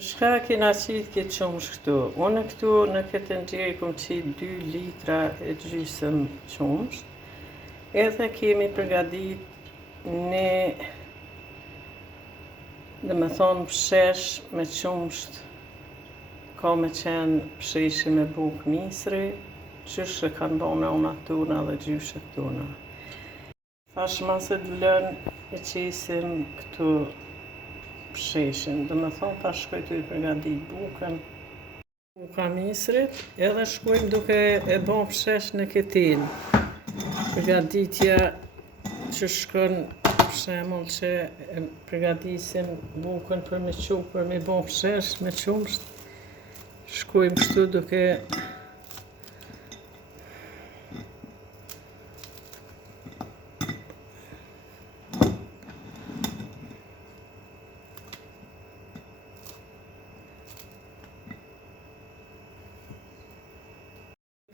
Shka kena qitë këtë qumsh këtu? Unë këtu në këtë nxjerrë kom qitë 2 litra e gjysëm qumsh. Edhe kemi përgadit një, dhe me thonë, pshesh me qumsht. Ka me qenë psheshi me bukë misri, qysh kanë bëna una tuna dhe gjyshet tuna. Thash masë të lën e qesim këtu psheshin, dhe me thonë ta shkoj të i përgadit bukën. Buka misrit, edhe shkojmë duke e bon pshesh në këtin. Përgaditja që shkon për shemull që e përgadisim bukën për me qu, për me bon pshesh me qumsht. Shkojmë kështu duke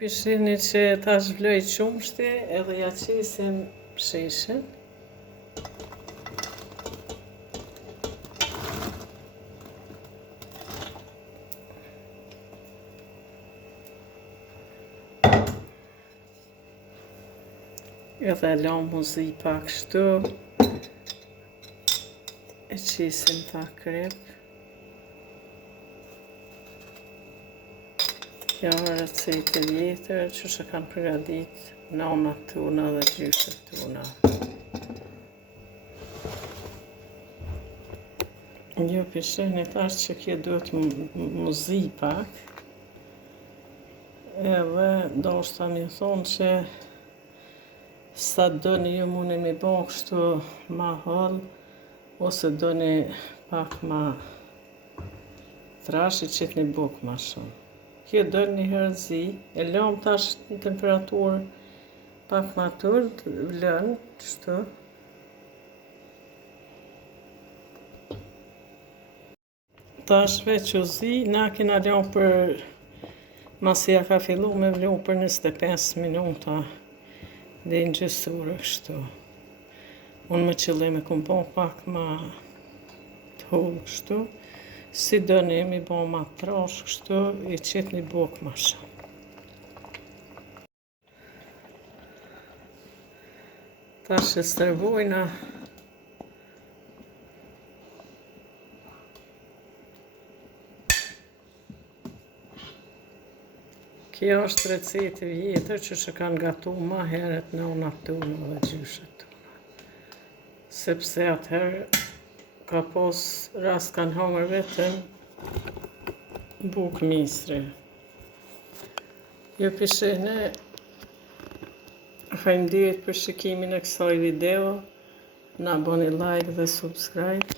pishini që ta zhvloj qumshti edhe ja qisim psheshin. Edhe lam muzi pak kështu. E qisim ta krep. Kjo recetë vjetër që shë kanë përgadit nanat tuna dhe gjyshet tuna. Jo pisheni tash që kjo duhet muzi pak. Edhe do shta mi thonë që sa doni ju mune mi bon kështu ma hall, ose doni pak ma trashi qit një buk ma shumë. Kjo dërë një herëzi, e lëm tash në temperaturë pak ma turp, vlën, qështu. Tash veç u zi, na kena lëm për, masi ja ka fillu me vlu për 25 minuta, dhe në gjysure kështu. Unë më qëllim e kum bon pak ma të hullë kështu. Si dëni mi bo ma trash kështu, i qit një buk ma shumë. Tash e stërvojna. Kjo është recetë vjetër që shë kanë gatu ma heret në unat tuna dhe gjyshet tuna. Sepse atëherë ka pos rast kanë hangër vetëm bukë misri. Ju pishene, faleminderit për shikimin e kësaj video, na boni like dhe subscribe.